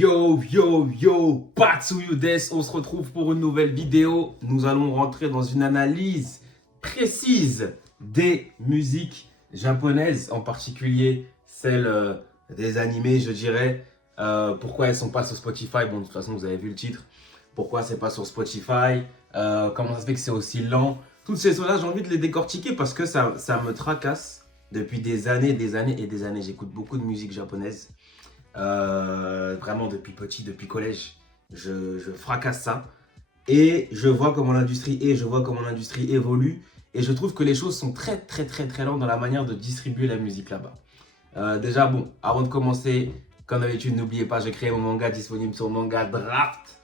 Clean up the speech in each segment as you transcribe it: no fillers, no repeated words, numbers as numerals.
Yo, yo, yo, Patsuyu des, on se retrouve pour une nouvelle vidéo. Nous allons rentrer dans une analyse précise des musiques japonaises, en particulier celles des animés, je dirais. Pourquoi elles sont pas sur Spotify? Bon, de toute façon, vous avez vu le titre. Pourquoi c'est pas sur Spotify? Comment ça se fait que c'est aussi lent? Toutes ces choses-là, j'ai envie de les décortiquer parce que ça me tracasse depuis des années et des années. J'écoute beaucoup de musique japonaise. Vraiment depuis petit, depuis collège, je fracasse ça et je vois comment l'industrie est, je vois comment l'industrie évolue et je trouve que les choses sont très lentes dans la manière de distribuer la musique là-bas. Déjà bon, avant de commencer, comme d'habitude, n'oubliez pas, j'ai créé mon manga disponible sur Manga Draft,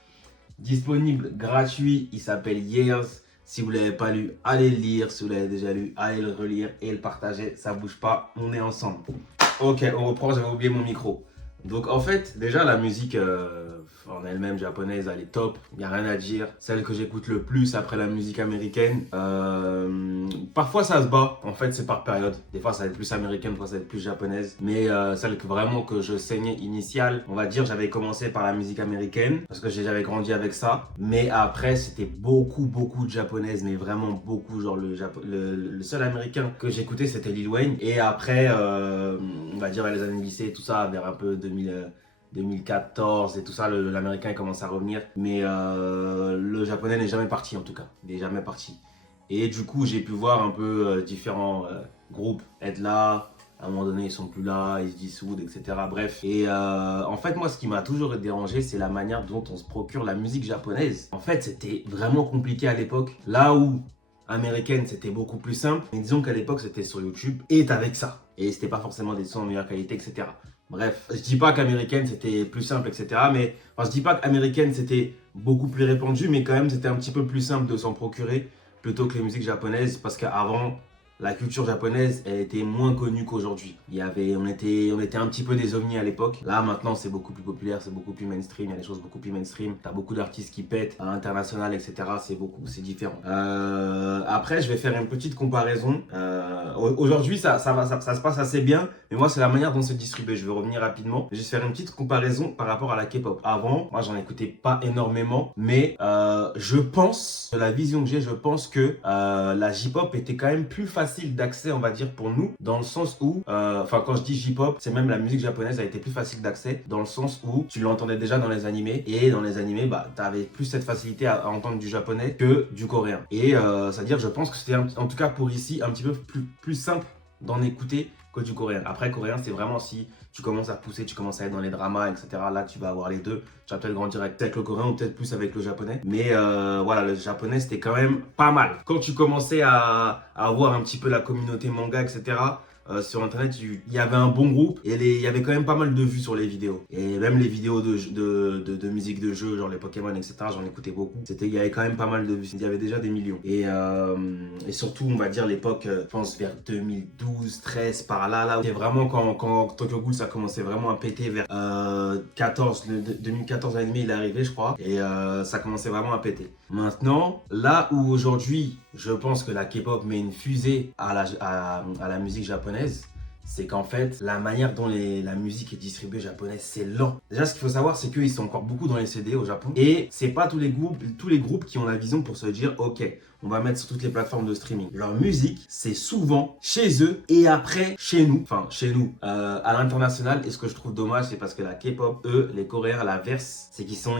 disponible gratuit, il s'appelle Years. Si vous ne l'avez pas lu, allez le lire, si vous l'avez déjà lu, allez le relire et le partager, ça bouge pas, on est ensemble. Ok, on reprend, j'avais oublié mon micro. Donc en fait, déjà la musique en elle-même japonaise, elle est top, il n'y a rien à dire. Celle que j'écoute le plus après la musique américaine. Parfois ça se bat, en fait c'est par période. Des fois ça va être plus américaine, des fois ça va être plus japonaise. Mais celle que vraiment que je saignais initiale, on va dire j'avais commencé par la musique américaine, parce que j'avais grandi avec ça. Mais après c'était beaucoup de japonaises, mais vraiment beaucoup. Genre le seul américain que j'écoutais c'était Lil Wayne. Et après, on va dire les années lycée, tout ça, vers un peu 2014 et tout ça, l'américain commence à revenir. Mais le japonais n'est jamais parti en tout cas. Il n'est jamais parti. Et du coup, j'ai pu voir un peu différents groupes être là. À un moment donné, ils sont plus là, ils se dissoudent, etc. Bref. Et en fait, moi, ce qui m'a toujours dérangé, c'est la manière dont on se procure la musique japonaise. En fait, c'était vraiment compliqué à l'époque. Là où américaine, c'était beaucoup plus simple. Mais disons qu'à l'époque, c'était sur YouTube et avec ça. Et c'était pas forcément des sons de meilleure qualité, etc. Bref, je dis pas qu'américaine c'était plus simple, etc. Mais enfin, je dis pas qu'américaine c'était beaucoup plus répandu, mais quand même c'était un petit peu plus simple de s'en procurer plutôt que les musiques japonaises parce qu'avant, la culture japonaise, elle était moins connue qu'aujourd'hui. On était un petit peu des ovnis à l'époque. Là, maintenant, c'est beaucoup plus populaire, c'est beaucoup plus mainstream. Il y a des choses beaucoup plus mainstream. T'as beaucoup d'artistes qui pètent à l'international, etc. C'est différent. Après, je vais faire une petite comparaison. Aujourd'hui, ça se passe assez bien. Mais moi, c'est la manière dont c'est distribué. Je vais revenir rapidement. Je vais juste faire une petite comparaison par rapport à la K-pop. Avant, moi, j'en écoutais pas énormément. Mais je pense, de la vision que j'ai, je pense que la J-pop était quand même plus facile d'accès, on va dire, pour nous, dans le sens où, quand je dis J-pop, c'est même la musique japonaise a été plus facile d'accès, dans le sens où tu l'entendais déjà dans les animés, et dans les animés, bah, t'avais plus cette facilité à entendre du japonais que du coréen. Et c'est-à-dire, je pense que c'était, en tout cas pour ici, un petit peu plus simple d'en écouter que du coréen. Après, coréen, c'est vraiment si tu commences à pousser, tu commences à être dans les dramas, etc. Là, tu vas avoir les deux. Tu vas peut-être grandir avec le coréen ou peut-être plus avec le japonais. Mais voilà, le japonais, c'était quand même pas mal. Quand tu commençais à avoir un petit peu la communauté manga, etc., sur internet, il y avait un bon groupe et il y avait quand même pas mal de vues sur les vidéos. Et même les vidéos de musique de jeu, genre les Pokémon, etc., j'en écoutais beaucoup. Il y avait quand même pas mal de vues. Il y avait déjà des millions. Et surtout, on va dire l'époque, je pense vers 2012, 13, par là, c'était vraiment quand Tokyo Ghoul, ça commençait vraiment à péter vers 2014, l'anime il est arrivé, je crois. Et ça commençait vraiment à péter. Maintenant, là où aujourd'hui, je pense que la K-pop met une fusée à la musique japonaise, c'est qu'en fait, la manière dont la musique est distribuée japonaise, c'est lent. Déjà, ce qu'il faut savoir, c'est qu'ils sont encore beaucoup dans les CD au Japon. Et c'est pas tous les groupes qui ont la vision pour se dire, ok, on va mettre sur toutes les plateformes de streaming. Leur musique, c'est souvent chez eux et après chez nous. Enfin, chez nous, à l'international. Et ce que je trouve dommage, c'est parce que la K-pop, eux, les Coréens, à l'inverse, c'est qu'ils ont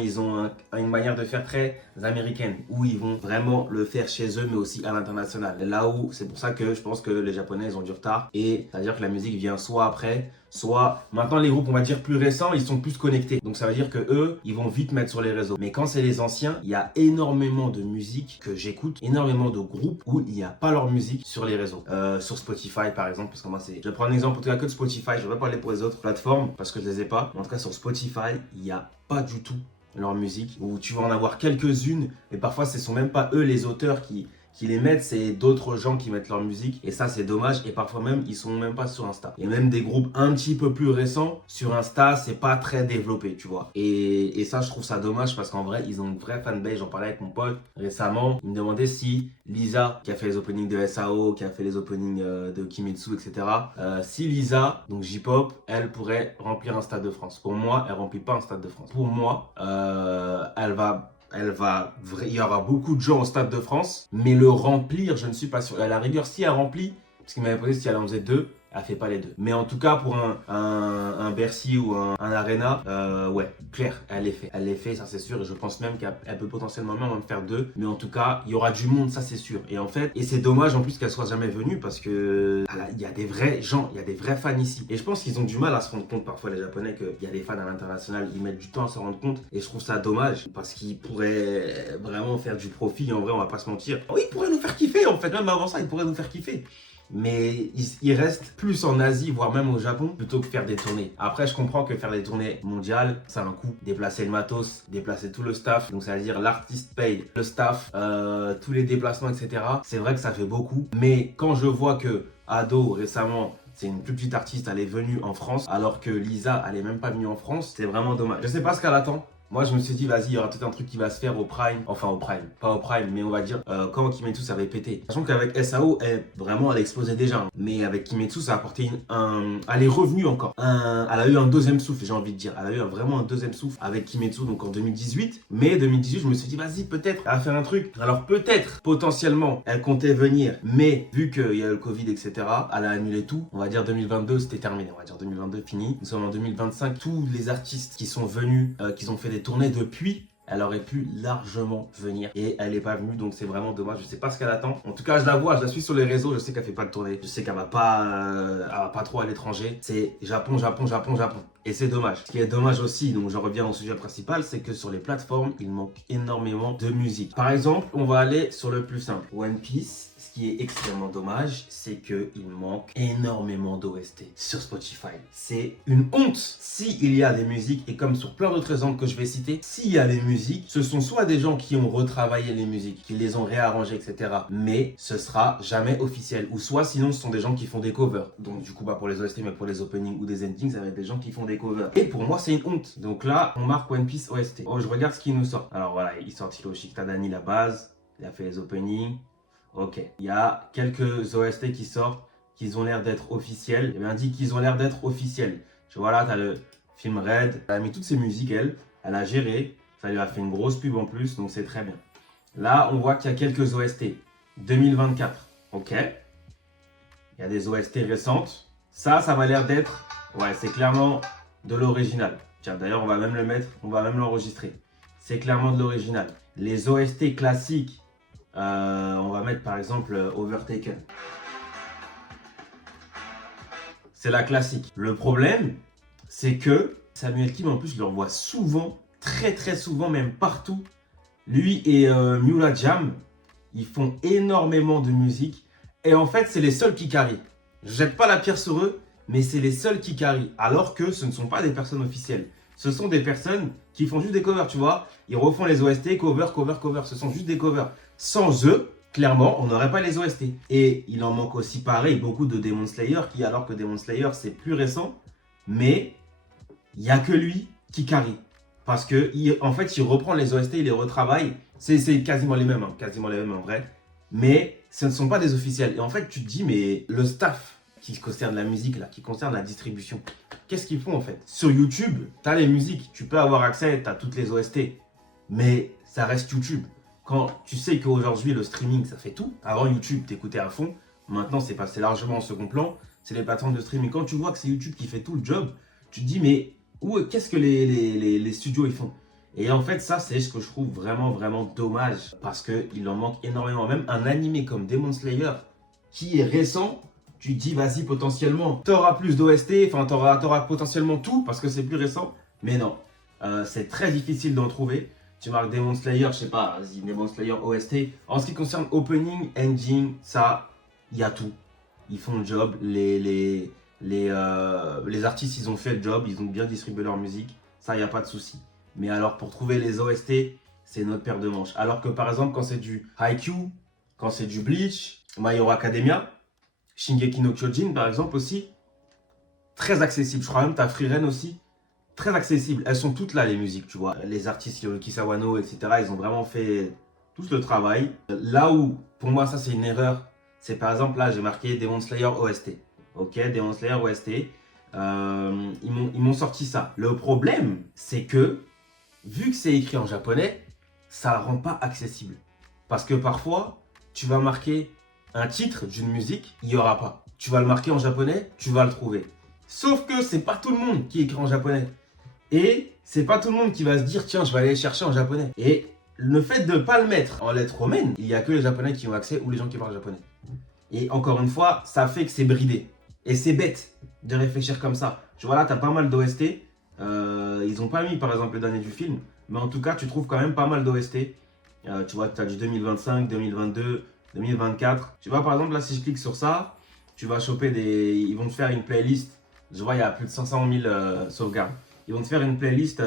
une manière de faire très américaine, où ils vont vraiment le faire chez eux, mais aussi à l'international. Là où, c'est pour ça que je pense que les Japonais, ils ont du retard. Et c'est-à-dire que la musique vient soit après, soit maintenant les groupes on va dire plus récents ils sont plus connectés, donc ça veut dire que eux ils vont vite mettre sur les réseaux. Mais quand c'est les anciens, il y a énormément de musique que j'écoute, énormément de groupes où il n'y a pas leur musique sur les réseaux, sur Spotify par exemple, parce que moi je prends un exemple en tout cas que de Spotify, je vais pas parler pour les autres plateformes parce que je les ai pas, mais en tout cas sur Spotify il n'y a pas du tout leur musique, ou tu vas en avoir quelques-unes, mais parfois ce sont même pas eux les auteurs qui qui les mettent, c'est d'autres gens qui mettent leur musique. Et ça, c'est dommage. Et parfois même, ils sont même pas sur Insta. Et même des groupes un petit peu plus récents, sur Insta, c'est pas très développé, tu vois. Et ça, je trouve ça dommage parce qu'en vrai, ils ont une vraie fanbase. J'en parlais avec mon pote récemment. Il me demandait si Lisa, qui a fait les openings de SAO, qui a fait les openings de Kimetsu, etc. Si Lisa, donc J-pop, elle pourrait remplir un stade de France. Pour moi, elle remplit pas un stade de France. Pour moi, il y aura beaucoup de gens au Stade de France, mais le remplir, je ne suis pas sûr. À la rigueur, si elle remplit, parce qu'il m'avait posé si elle en faisait deux, elle fait pas les deux. Mais en tout cas, pour un Bercy ou un Arena, ouais, clair, elle les fait. Elle les fait, ça c'est sûr. Et je pense même qu'elle peut potentiellement même en faire deux. Mais en tout cas, il y aura du monde, ça c'est sûr. Et en fait, et c'est dommage en plus qu'elle soit jamais venue parce que il y a des vrais gens, il y a des vrais fans ici. Et je pense qu'ils ont du mal à se rendre compte parfois, les Japonais, qu'il y a des fans à l'international. Ils mettent du temps à se rendre compte. Et je trouve ça dommage parce qu'ils pourraient vraiment faire du profit. En vrai, on va pas se mentir. Oui, ils pourraient nous faire kiffer en fait. Même avant ça, ils pourraient nous faire kiffer. Mais ils restent plus en Asie, voire même au Japon, plutôt que faire des tournées. Après, je comprends que faire des tournées mondiales, ça a un coût. Déplacer le matos, déplacer tout le staff. Donc, ça veut dire l'artiste paye, le staff, tous les déplacements, etc. C'est vrai que ça fait beaucoup. Mais quand je vois que Ado, récemment, c'est une plus petite artiste, elle est venue en France, alors que Lisa, elle est même pas venue en France, c'est vraiment dommage. Je sais pas ce qu'elle attend. Moi, je me suis dit, vas-y, il y aura peut-être un truc qui va se faire au Prime. Enfin, au Prime. Pas au Prime, mais on va dire quand Kimetsu, ça avait pété. Sachant qu'avec SAO, elle explosait déjà. Mais avec Kimetsu, ça a apporté elle est revenue encore. Elle a eu un deuxième souffle, j'ai envie de dire. Elle a eu vraiment un deuxième souffle avec Kimetsu, donc en 2018. Mais 2018, je me suis dit, vas-y, peut-être, elle va faire un truc. Alors, peut-être, potentiellement, elle comptait venir. Mais vu qu'il y a eu le Covid, etc., elle a annulé tout. On va dire 2022, c'était terminé. On va dire 2022, fini. Nous sommes en 2025. Tous les artistes qui sont venus, qui ont fait des tournées depuis, elle aurait pu largement venir et elle n'est pas venue, donc c'est vraiment dommage. Je sais pas ce qu'elle attend. En tout cas, je la vois, je la suis sur les réseaux, je sais qu'elle fait pas de tournée, je sais qu'elle va pas trop à l'étranger. C'est Japon, Japon, Japon, Japon. Et c'est dommage. Ce qui est dommage aussi, donc je reviens au sujet principal, c'est que sur les plateformes, il manque énormément de musique. Par exemple, on va aller sur le plus simple, One Piece. Ce qui est extrêmement dommage, c'est qu'il manque énormément d'OST sur Spotify. C'est une honte. S'il y a des musiques, et comme sur plein d'autres exemples que je vais citer, s'il y a des musiques, ce sont soit des gens qui ont retravaillé les musiques, qui les ont réarrangées, etc. Mais ce sera jamais officiel. Ou soit sinon, ce sont des gens qui font des covers. Donc du coup, pas pour les OST, mais pour les openings ou des endings, ça va être des gens qui font des covers. Et pour moi, c'est une honte. Donc là, on marque One Piece OST. Oh, je regarde ce qu'il nous sort. Alors voilà, il sort Hiroshi Tadani, la base. Il a fait les openings. Ok, il y a quelques OST qui sortent, qui ont l'air d'être officiels. Il dit qu'ils ont l'air d'être officiels. Tu vois là, tu as le film Red. Elle a mis toutes ses musiques, elle a géré. Ça lui a fait une grosse pub en plus, donc c'est très bien. Là, on voit qu'il y a quelques OST. 2024, ok. Il y a des OST récentes. Ça m'a l'air d'être... Ouais, c'est clairement de l'original. Tiens, d'ailleurs, on va même le mettre, on va même l'enregistrer. C'est clairement de l'original. Les OST classiques, on va mettre par exemple Overtaken. C'est la classique. Le problème, c'est que Samuel Kim, en plus, je le revois souvent, très très souvent, même partout. Lui et Mula Jam, ils font énormément de musique. Et en fait, c'est les seuls qui carry. Je jette pas la pierre sur eux, mais c'est les seuls qui carry. Alors que ce ne sont pas des personnes officielles. Ce sont des personnes qui font juste des covers, tu vois. Ils refont les OST, cover, cover, cover. Ce sont juste des covers. Sans eux, clairement, on n'aurait pas les OST. Et il en manque aussi, pareil, beaucoup de Demon Slayer, qui, alors que Demon Slayer, c'est plus récent, mais il n'y a que lui qui carry. Parce que, en fait, il reprend les OST, il les retravaille. C'est quasiment les mêmes en vrai. Mais ce ne sont pas des officiels. Et en fait, tu te dis, mais le staff qui concerne la musique, là, qui concerne la distribution, qu'est-ce qu'ils font en fait? Sur YouTube, tu as les musiques, tu peux avoir accès, tu as toutes les OST. Mais ça reste YouTube. Quand tu sais qu'aujourd'hui, le streaming, ça fait tout. Avant, YouTube, t'écoutais à fond. Maintenant, c'est passé largement en second plan. C'est les plateformes de streaming. Quand tu vois que c'est YouTube qui fait tout le job, tu te dis, mais qu'est-ce que les studios ils font? Et en fait, ça, c'est ce que je trouve vraiment, vraiment dommage. Parce qu'il en manque énormément. Même un animé comme Demon Slayer, qui est récent, tu te dis, vas-y, potentiellement, t'auras plus d'OST, enfin, t'auras potentiellement tout, parce que c'est plus récent. Mais non, c'est très difficile d'en trouver. Tu marques Demon Slayer, je sais pas, vas-y, Demon Slayer OST. En ce qui concerne opening, ending, ça, il y a tout. Ils font le job. Les artistes, ils ont fait le job. Ils ont bien distribué leur musique. Ça, il n'y a pas de souci. Mais alors, pour trouver les OST, c'est notre paire de manches. Alors que, par exemple, quand c'est du Haikyuu, quand c'est du Bleach, My Hero Academia, Shingeki no Kyojin par exemple aussi, très accessible. Je crois même t'as Frieren aussi, très accessible. Elles sont toutes là les musiques, tu vois. Les artistes Hiroyuki Sawano, etc. Ils ont vraiment fait tout le travail. Là où, pour moi, ça c'est une erreur, c'est par exemple là j'ai marqué Demon Slayer OST. Ok, Demon Slayer OST. Ils m'ont sorti ça. Le problème, c'est que vu que c'est écrit en japonais, ça ne rend pas accessible. Parce que parfois, tu vas marquer un titre d'une musique, il n'y aura pas. Tu vas le marquer en japonais, tu vas le trouver. Sauf que c'est pas tout le monde qui écrit en japonais. Et c'est pas tout le monde qui va se dire, tiens, je vais aller chercher en japonais. Et le fait de ne pas le mettre en lettres romaines, il n'y a que les japonais qui ont accès ou les gens qui parlent japonais. Et encore une fois, ça fait que c'est bridé. Et c'est bête de réfléchir comme ça. Tu vois là, tu as pas mal d'OST. Ils n'ont pas mis par exemple le dernier du film. Mais en tout cas, tu trouves quand même pas mal d'OST. Tu vois, tu as du 2025, 2022, 2024. Tu vois, par exemple, là, si je clique sur ça, tu vas choper des. Ils vont te faire une playlist. Je vois, il y a plus de 500 000 sauvegardes. Ils vont te faire une playlist,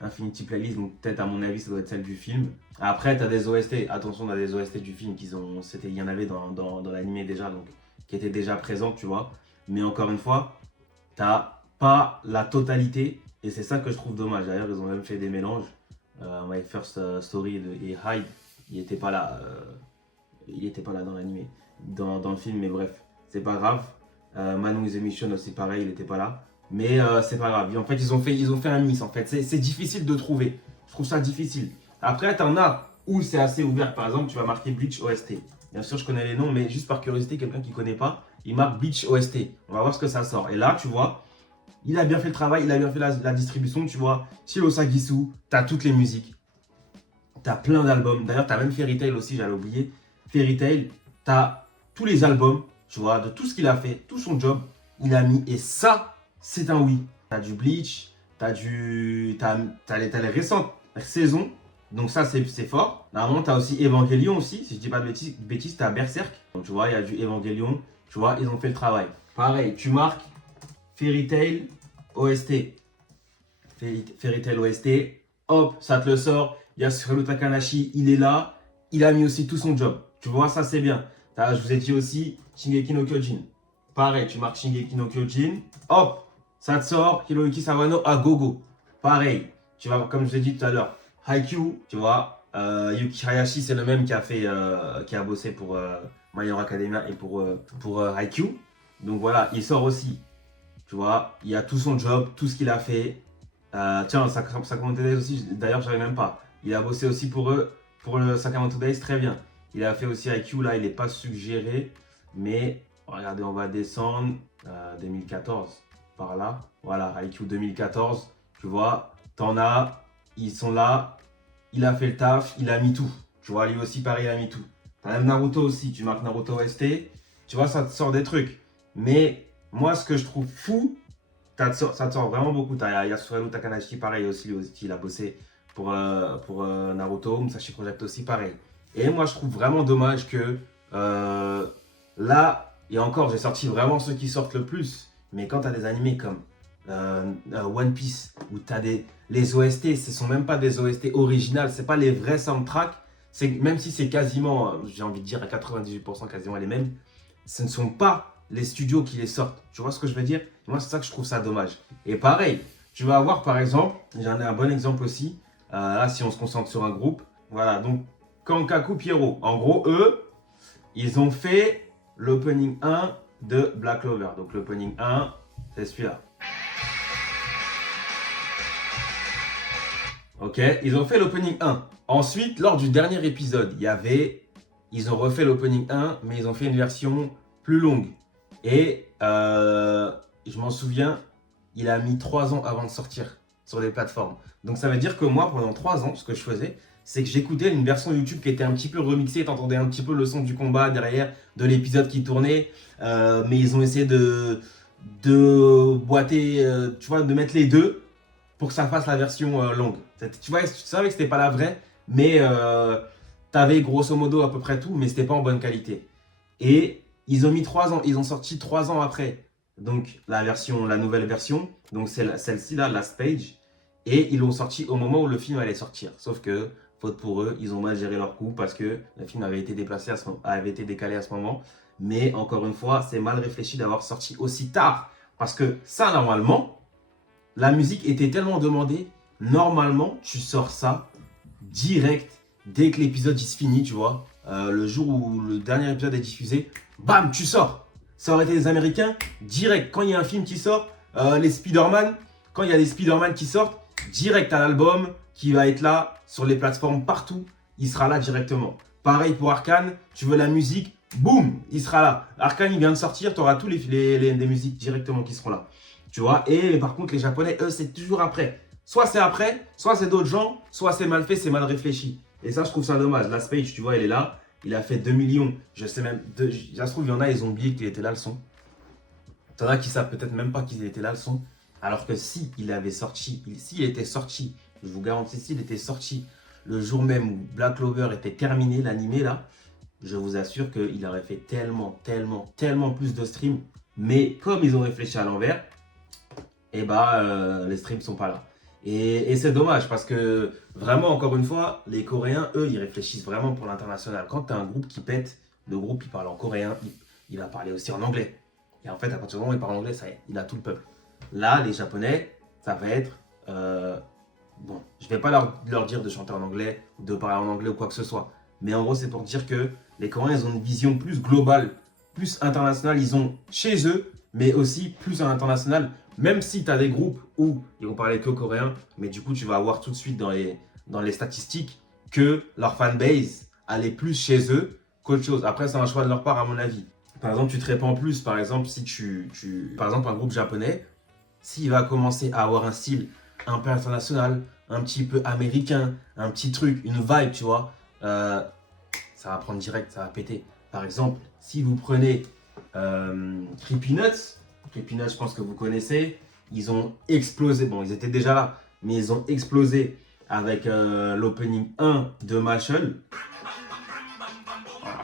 Infinity Playlist. Donc, peut-être, à mon avis, ça doit être celle du film. Après, tu as des OST. Attention, on a des OST du film qu'ils ont. Il y en avait dans l'animé déjà, donc qui étaient déjà présentes, tu vois. Mais encore une fois, tu n'as pas la totalité. Et c'est ça que je trouve dommage. D'ailleurs, ils ont même fait des mélanges. My First Story et Hyde, il n'était pas là. Il n'était pas là dans l'animé, dans le film, mais bref, c'est pas grave. Manu is a Mission aussi, pareil, il n'était pas là. Mais c'est pas grave. En fait, ils ont fait un miss. En fait, c'est difficile de trouver. Je trouve ça difficile. Après, t'en as où c'est assez ouvert. Par exemple, tu vas marquer Bleach OST. Bien sûr, je connais les noms, mais juste par curiosité, quelqu'un qui ne connaît pas, il marque Bleach OST. On va voir ce que ça sort. Et là, tu vois, il a bien fait le travail, il a bien fait la distribution, tu vois. Shiro Sagisu, t'as toutes les musiques. T'as plein d'albums. D'ailleurs, t'as même Fairy Tail aussi, j'allais oublier. Fairy Tail, t'as tous les albums, tu vois, de tout ce qu'il a fait, tout son job, il a mis. Et ça, c'est un oui. T'as du Bleach, t'as les récentes saisons. Donc ça, c'est fort. Normalement, t'as aussi Evangelion aussi. Si je dis pas de bêtises, t'as Berserk. Donc tu vois, il y a du Evangelion. Tu vois, ils ont fait le travail. Pareil, tu marques Fairy Tail OST. Fairy Tail OST. Hop, ça te le sort. Yasuhiro Takanashi, il est là. Il a mis aussi tout son job. Tu vois, ça c'est bien. Je vous ai dit aussi Shingeki no Kyojin. Pareil, tu marques Shingeki no Kyojin. Hop, ça te sort Hiroyuki Sawano à gogo. Pareil, tu vois, comme je vous ai dit tout à l'heure, Haikyuu, tu vois, Yuki Hayashi, c'est le même qui a bossé pour My Hero Academia et pour Haikyuu. Donc voilà, il sort aussi. Tu vois, il y a tout son job, tout ce qu'il a fait. Tiens, Sakamoto Days aussi, d'ailleurs, je savais même pas. Il a bossé aussi pour eux, pour le Sakamoto Days, très bien. Il a fait aussi IQ, là, il n'est pas suggéré. Mais regardez, on va descendre 2014, par là. Voilà, IQ 2014, tu vois, t'en as, ils sont là. Il a fait le taf, il a mis tout. Tu vois, lui aussi, pareil, il a mis tout. T'as même Naruto aussi, tu marques Naruto OST. Tu vois, ça te sort des trucs. Mais moi, ce que je trouve fou, ça te sort vraiment beaucoup. T'as Yasuhiro Takanashi, pareil aussi, il a bossé pour Naruto. Musashi Project aussi, pareil. Et moi, je trouve vraiment dommage que là, et encore, j'ai sorti vraiment ceux qui sortent le plus. Mais quand tu as des animés comme One Piece, où tu as les OST, ce ne sont même pas des OST originales, ce n'est pas les vrais soundtracks. Même si c'est quasiment, j'ai envie de dire à 98% quasiment les mêmes, ce ne sont pas les studios qui les sortent. Tu vois ce que je veux dire? Moi, c'est ça que je trouve ça dommage. Et pareil, tu vas avoir par exemple, j'en ai un bon exemple aussi, là si on se concentre sur un groupe, voilà, donc Kankaku Pierrot. En gros, eux, ils ont fait l'opening 1 de Black Clover. Donc l'opening 1, c'est celui-là. Ok, ils ont fait l'opening 1. Ensuite, lors du dernier épisode, ils ont refait l'opening 1, mais ils ont fait une version plus longue. Et je m'en souviens, il a mis 3 ans avant de sortir sur les plateformes. Donc ça veut dire que moi, pendant 3 ans, ce que je faisais, c'est que j'écoutais une version YouTube qui était un petit peu remixée. T'entendais un petit peu le son du combat derrière, de l'épisode qui tournait. Mais ils ont essayé de boiter, tu vois, de mettre les deux pour que ça fasse la version longue. Tu vois, tu savais que c'était pas la vraie, mais t'avais grosso modo à peu près tout, mais c'était pas en bonne qualité. Et ils ont mis 3 ans, ils ont sorti 3 ans après. Donc la nouvelle version, donc c'est celle-ci là, Last Page. Et ils l'ont sorti au moment où le film allait sortir. Sauf que faute pour eux, ils ont mal géré leur coup parce que le film avait été avait été décalé à ce moment. Mais encore une fois, c'est mal réfléchi d'avoir sorti aussi tard. Parce que ça, normalement, la musique était tellement demandée. Normalement, tu sors ça direct dès que l'épisode il se finit, tu vois. Le jour où le dernier épisode est diffusé, bam, tu sors. Ça aurait été les Américains, direct. Quand il y a un film qui sort, les Spider-Man, quand il y a des Spider-Man qui sortent, direct à l'album qui va être là sur les plateformes partout, il sera là directement. Pareil pour Arcane, tu veux la musique, boum, il sera là. Arcane, il vient de sortir, tu auras tous les musiques directement qui seront là. Tu vois, et par contre, les Japonais, eux, c'est toujours après. Soit c'est après, soit c'est d'autres gens, soit c'est mal fait, c'est mal réfléchi. Et ça, je trouve ça dommage. Last Page, tu vois, il est là. Il a fait 2 millions. Je sais même. Ça se trouve, il y en a, ils ont oublié qu'il était là le son. Il y en a qui savent peut-être même pas qu'il était là le son. Alors que si il avait sorti, s'il était sorti, je vous garantis, s'il était sorti le jour même où Black Clover était terminé, l'animé là, je vous assure qu'il aurait fait tellement, tellement, tellement plus de streams. Mais comme ils ont réfléchi à l'envers, et bah les streams sont pas là. Et c'est dommage parce que vraiment, encore une fois, les Coréens, eux, ils réfléchissent vraiment pour l'international. Quand tu as un groupe qui pète, le groupe, il parle en coréen, il va parler aussi en anglais. Et en fait, à partir du moment où il parle anglais, ça y est, il a tout le peuple. Là, les Japonais, ça va être... bon, je vais pas leur dire de chanter en anglais, de parler en anglais ou quoi que ce soit. Mais en gros, c'est pour dire que les Coréens, ils ont une vision plus globale, plus internationale. Ils ont chez eux, mais aussi plus à l'international. Même si tu as des groupes où ils vont parler que coréen, mais du coup, tu vas voir tout de suite dans les statistiques que leur fanbase allait plus chez eux qu'autre chose. Après, c'est un choix de leur part, à mon avis. Par exemple, tu te répands plus. Par exemple, si par exemple, un groupe japonais, s'il va commencer à avoir un style un peu international, un petit peu américain, un petit truc, une vibe, tu vois, ça va prendre direct, ça va péter. Par exemple, si vous prenez Creepy Nuts, je pense que vous connaissez, ils ont explosé. Bon, ils étaient déjà là, mais ils ont explosé avec l'opening 1 de Mashal.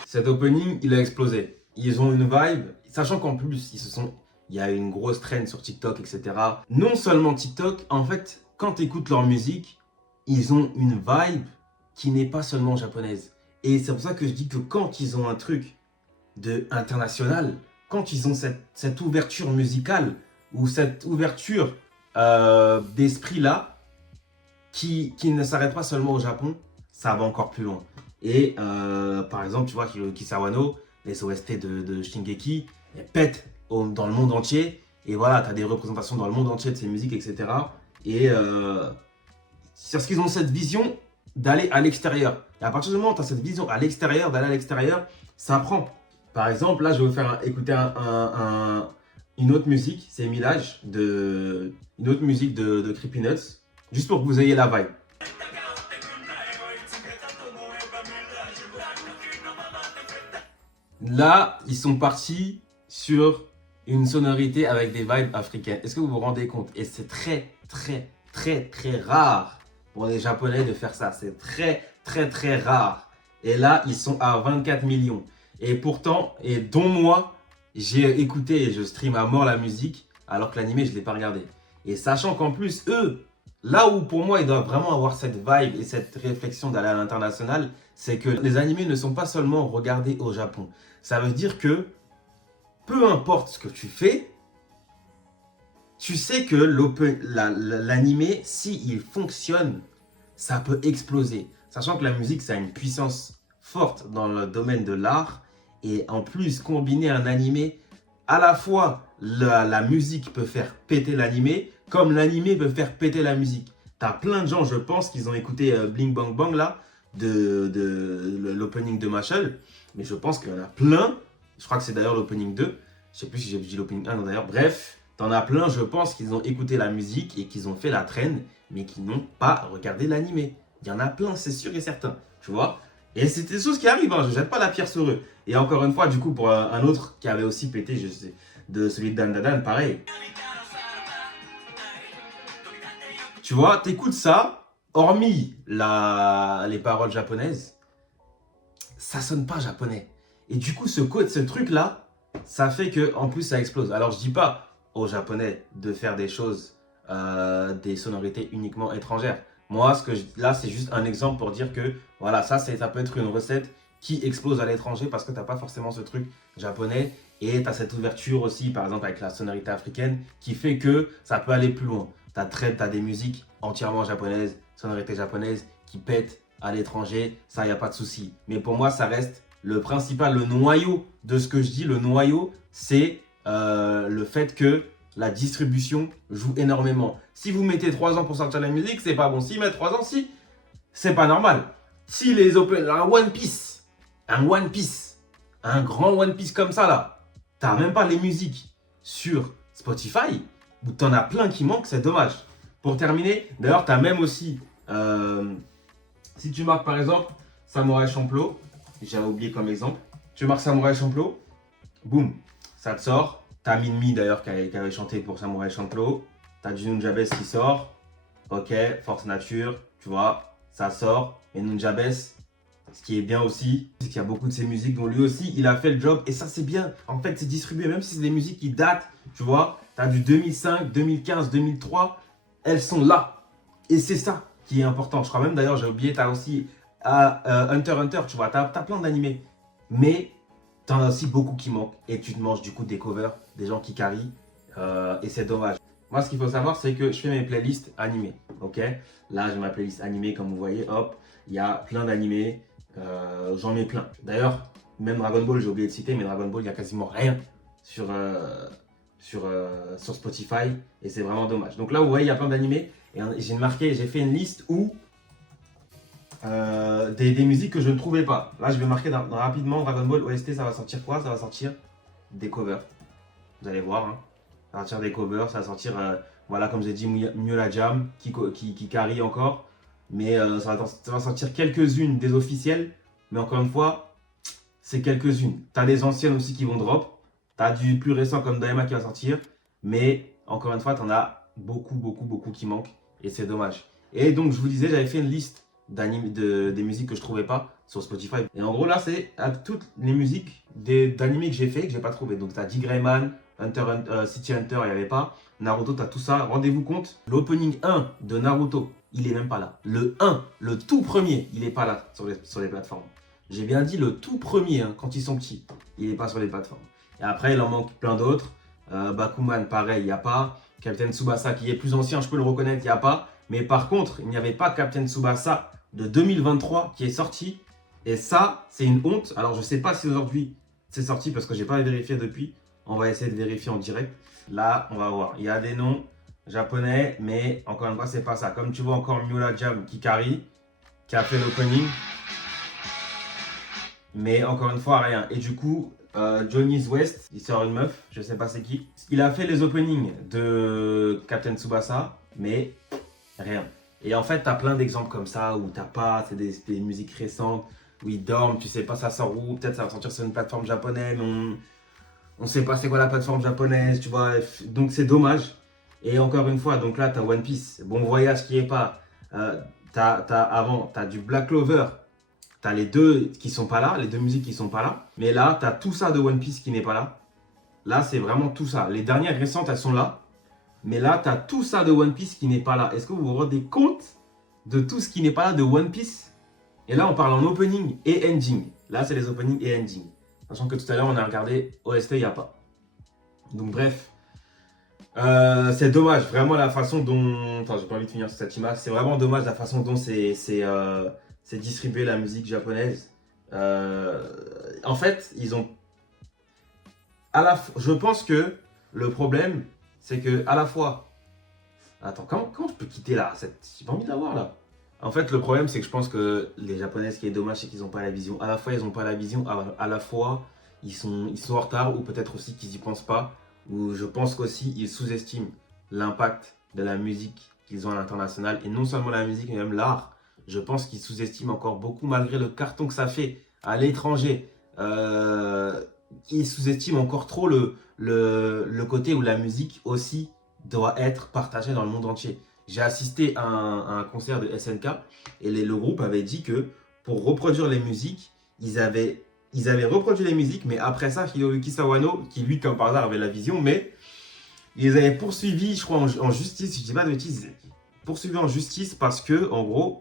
Cet opening, il a explosé. Ils ont une vibe, sachant qu'en plus, il y a une grosse traîne sur TikTok, etc. Non seulement TikTok, en fait, quand tu écoutes leur musique, ils ont une vibe qui n'est pas seulement japonaise. Et c'est pour ça que je dis que quand ils ont un truc de international, quand ils ont cette ouverture musicale ou cette ouverture d'esprit-là, qui ne s'arrête pas seulement au Japon, ça va encore plus loin. Et par exemple, tu vois, Hiroyuki Sawano, les OST de Shingeki, elles pètent dans le monde entier. Et voilà, tu as des représentations dans le monde entier de ces musiques, etc. Et c'est parce qu'ils ont cette vision d'aller à l'extérieur. Et à partir du moment où tu as cette vision à l'extérieur, d'aller à l'extérieur, ça prend. Par exemple, là, je vais vous faire écouter une autre musique, c'est Millage, une autre musique de Creepy Nuts, juste pour que vous ayez la vibe. Là, ils sont partis sur une sonorité avec des vibes africaines. Est-ce que vous vous rendez compte? Et c'est très, très, très, très rare pour les Japonais de faire ça. C'est très, très, très rare. Et là, ils sont à 24 millions. Et pourtant, et dont moi, j'ai écouté et je stream à mort la musique, alors que l'animé, je ne l'ai pas regardé. Et sachant qu'en plus, eux, là où pour moi, ils doivent vraiment avoir cette vibe et cette réflexion d'aller à l'international, c'est que les animés ne sont pas seulement regardés au Japon. Ça veut dire que peu importe ce que tu fais, tu sais que l'animé, s'il fonctionne, ça peut exploser. Sachant que la musique, ça a une puissance forte dans le domaine de l'art. Et en plus, combiner un animé, à la fois la musique peut faire péter l'animé, comme l'animé peut faire péter la musique. T'as plein de gens, je pense, qui ont écouté Bling Bang Bang là, de l'opening de Mashal. Mais je pense qu'il y en a plein. Je crois que c'est d'ailleurs l'opening 2. Je sais plus si j'ai dit l'opening 1 d'ailleurs. Bref, t'en as plein, je pense, qu'ils ont écouté la musique et qu'ils ont fait la traîne, mais qui n'ont pas regardé l'animé. Il y en a plein, c'est sûr et certain. Tu vois? Et c'est des choses qui arrivent, hein, je ne jette pas la pierre sur eux. Et encore une fois, du coup, pour un autre qui avait aussi pété, je sais, de celui de Dan Dadan, pareil. Tu vois, t'écoutes ça, hormis les paroles japonaises, ça sonne pas japonais. Et du coup, ce truc-là, ça fait que en plus ça explose. Alors je dis pas aux Japonais de faire des choses, des sonorités uniquement étrangères. Moi, là, c'est juste un exemple pour dire que voilà, ça peut être une recette qui explose à l'étranger parce que tu n'as pas forcément ce truc japonais et tu as cette ouverture aussi, par exemple, avec la sonorité africaine qui fait que ça peut aller plus loin. Tu as des musiques entièrement japonaises, sonorité japonaise qui pètent à l'étranger, ça, il n'y a pas de souci. Mais pour moi, ça reste le principal, le noyau de ce que je dis. Le noyau, c'est le fait que la distribution joue énormément. Si vous mettez 3 ans pour sortir la musique, c'est pas bon. S'ils mettent 3 ans, si, c'est pas normal. Si les un One Piece, un grand One Piece comme ça là, t'as même pas les musiques sur Spotify, où t'en as plein qui manquent, c'est dommage. Pour terminer, d'ailleurs, t'as même aussi, si tu marques par exemple Samurai Champloo, j'avais oublié comme exemple, tu marques Samurai Champloo, boum, ça te sort. T'as Minmi d'ailleurs qui avait chanté pour Samurai Champloo. T'as du Nunjabes qui sort. Ok, Force Nature, tu vois, ça sort. Et Nunjabes, ce qui est bien aussi, c'est qu'il y a beaucoup de ces musiques dont lui aussi, il a fait le job. Et ça, c'est bien. En fait, c'est distribué, même si c'est des musiques qui datent, tu vois. T'as du 2005, 2015, 2003. Elles sont là. Et c'est ça qui est important. Je crois même d'ailleurs, j'ai oublié, t'as aussi Hunter x Hunter, tu vois. T'as plein d'animés. Mais t'en as aussi beaucoup qui manquent et tu te manges du coup des covers, des gens qui carry et c'est dommage. Moi, ce qu'il faut savoir, c'est que je fais mes playlists animées, ok. Là, j'ai ma playlist animée, comme vous voyez, hop, il y a plein d'animés, j'en mets plein. D'ailleurs, même Dragon Ball, j'ai oublié de citer, mais Dragon Ball, il n'y a quasiment rien sur, sur Spotify et c'est vraiment dommage. Donc là, vous voyez, il y a plein d'animés et j'ai fait une liste où des musiques que je ne trouvais pas. Là, je vais marquer rapidement Dragon Ball OST, ça va sortir quoi? Ça va sortir des covers. Vous allez voir, hein. Ça va sortir des covers, ça va sortir, voilà, comme j'ai dit, Miola Jam, qui carry encore. Mais ça va sortir quelques-unes des officiels. Mais encore une fois, c'est quelques-unes. T'as des anciennes aussi qui vont drop. T'as du plus récent comme Daima qui va sortir. Mais encore une fois, t'en as beaucoup, beaucoup, beaucoup qui manquent. Et c'est dommage. Et donc, je vous disais, j'avais fait une liste des musiques que je trouvais pas sur Spotify. Et en gros, là, c'est toutes les musiques d'animés que j'ai fait, que j'ai pas trouvé. Donc, t'as Dick Rayman, City Hunter, il n'y avait pas. Naruto, t'as tout ça. Rendez-vous compte, l'opening 1 de Naruto, il est même pas là. Le 1, le tout premier, il est pas là sur les plateformes. J'ai bien dit le tout premier, hein, quand ils sont petits. Il est pas sur les plateformes. Et après, il en manque plein d'autres. Bakuman, pareil, il n'y a pas. Captain Tsubasa, qui est plus ancien, je peux le reconnaître, il n'y a pas. Mais par contre, il n'y avait pas Captain Tsubasa de 2023 qui est sorti. Et ça, c'est une honte. Alors, je ne sais pas si aujourd'hui c'est sorti parce que je n'ai pas vérifié depuis. On va essayer de vérifier en direct. Là, on va voir. Il y a des noms japonais, mais encore une fois, c'est pas ça. Comme tu vois encore Miola Jam qui carry, qui a fait l'opening. Mais encore une fois, rien. Et du coup, Johnny's West, il sort une meuf, je sais pas c'est qui. Il a fait les openings de Captain Tsubasa, mais rien. Et en fait, t'as plein d'exemples comme ça où t'as pas, c'est des musiques récentes, où ils dorment, tu sais pas ça sort où, peut-être ça va sortir sur une plateforme japonaise, mais on sait pas c'est quoi la plateforme japonaise, tu vois. Donc c'est dommage. Et encore une fois, donc là, t'as One Piece, Bon Voyage qui est pas. T'as du Black Clover. T'as les deux qui sont pas là, les deux musiques qui sont pas là. Mais là, t'as tout ça de One Piece qui n'est pas là. Là, c'est vraiment tout ça. Les dernières récentes, elles sont là. Mais là, t'as tout ça de One Piece qui n'est pas là. Est-ce que vous vous rendez compte de tout ce qui n'est pas là de One Piece? Et là, on parle en opening et ending. Là, c'est les openings et ending. Sachant que tout à l'heure, on a regardé OST, il n'y a pas. Donc, bref. C'est dommage, vraiment la façon dont... Attends, j'ai pas envie de finir sur cette image. C'est vraiment dommage la façon dont c'est distribué la musique japonaise. En fait, ils ont... Je pense que le problème, c'est que à la fois... Attends, comment je peux quitter là? J'ai pas envie de la voir là. En fait, le problème, c'est que je pense que les Japonais, ce qui est dommage, c'est qu'ils n'ont pas la vision. À la fois, ils n'ont pas la vision, à la fois, ils sont en retard, ou peut-être aussi qu'ils n'y pensent pas. Ou je pense qu'aussi, ils sous-estiment l'impact de la musique qu'ils ont à l'international. Et non seulement la musique, mais même l'art. Je pense qu'ils sous-estiment encore beaucoup, malgré le carton que ça fait à l'étranger. Ils sous-estiment encore trop le côté où la musique aussi doit être partagée dans le monde entier. J'ai assisté à un concert de SNK et le groupe avait dit que pour reproduire les musiques, ils avaient reproduit les musiques, mais après ça, Hiroyuki Sawano, qui lui, comme par hasard, avait la vision, mais ils avaient poursuivi, je crois, en justice, si je ne dis pas de bêtises, poursuivis en justice parce que, en gros,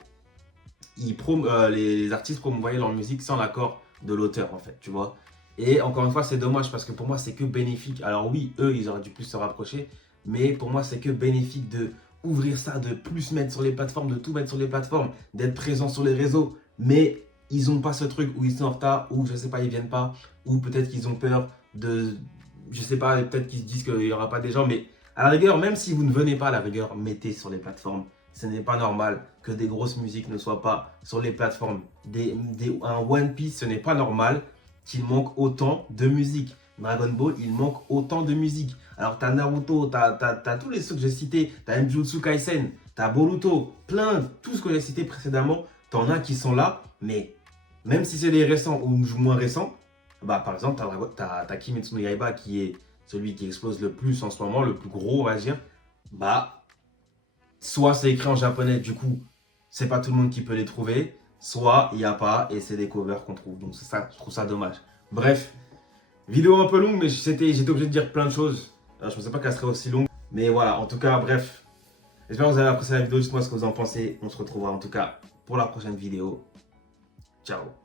les artistes promouvaient leur musique sans l'accord de l'auteur, en fait, tu vois. Et encore une fois, c'est dommage parce que pour moi, c'est que bénéfique. Alors oui, eux, ils auraient dû plus se rapprocher, mais pour moi, c'est que bénéfique de ouvrir ça, de plus mettre sur les plateformes, de tout mettre sur les plateformes, d'être présent sur les réseaux. Mais ils n'ont pas ce truc où ils sont en retard, ou je sais pas, ils viennent pas, ou peut-être qu'ils ont peur de, je sais pas, peut-être qu'ils se disent qu'il n'y aura pas des gens, mais à la rigueur, même si vous ne venez pas, à la rigueur, mettez sur les plateformes. Ce n'est pas normal que des grosses musiques ne soient pas sur les plateformes. Un One Piece, ce n'est pas normal qu'il manque autant de musique. Dragon Ball, il manque autant de musique. Alors, t'as Naruto, t'as tous les ceux que j'ai cités, t'as Jujutsu Kaisen, t'as Boruto, plein, tout ce que j'ai cité précédemment, t'en as qui sont là, mais même si c'est les récents ou moins récents, bah, par exemple, t'as Kimetsu no Yaiba qui est celui qui explose le plus en ce moment, le plus gros, on va dire. Bah, soit c'est écrit en japonais, du coup, c'est pas tout le monde qui peut les trouver, soit il n'y a pas et c'est des covers qu'on trouve. Donc, c'est ça, je trouve ça dommage. Bref, vidéo un peu longue, mais j'étais obligé de dire plein de choses. Je ne pensais pas qu'elle serait aussi longue. Mais voilà, en tout cas, bref. J'espère que vous avez apprécié la vidéo. Dites-moi ce que vous en pensez. On se retrouvera en tout cas pour la prochaine vidéo. Ciao.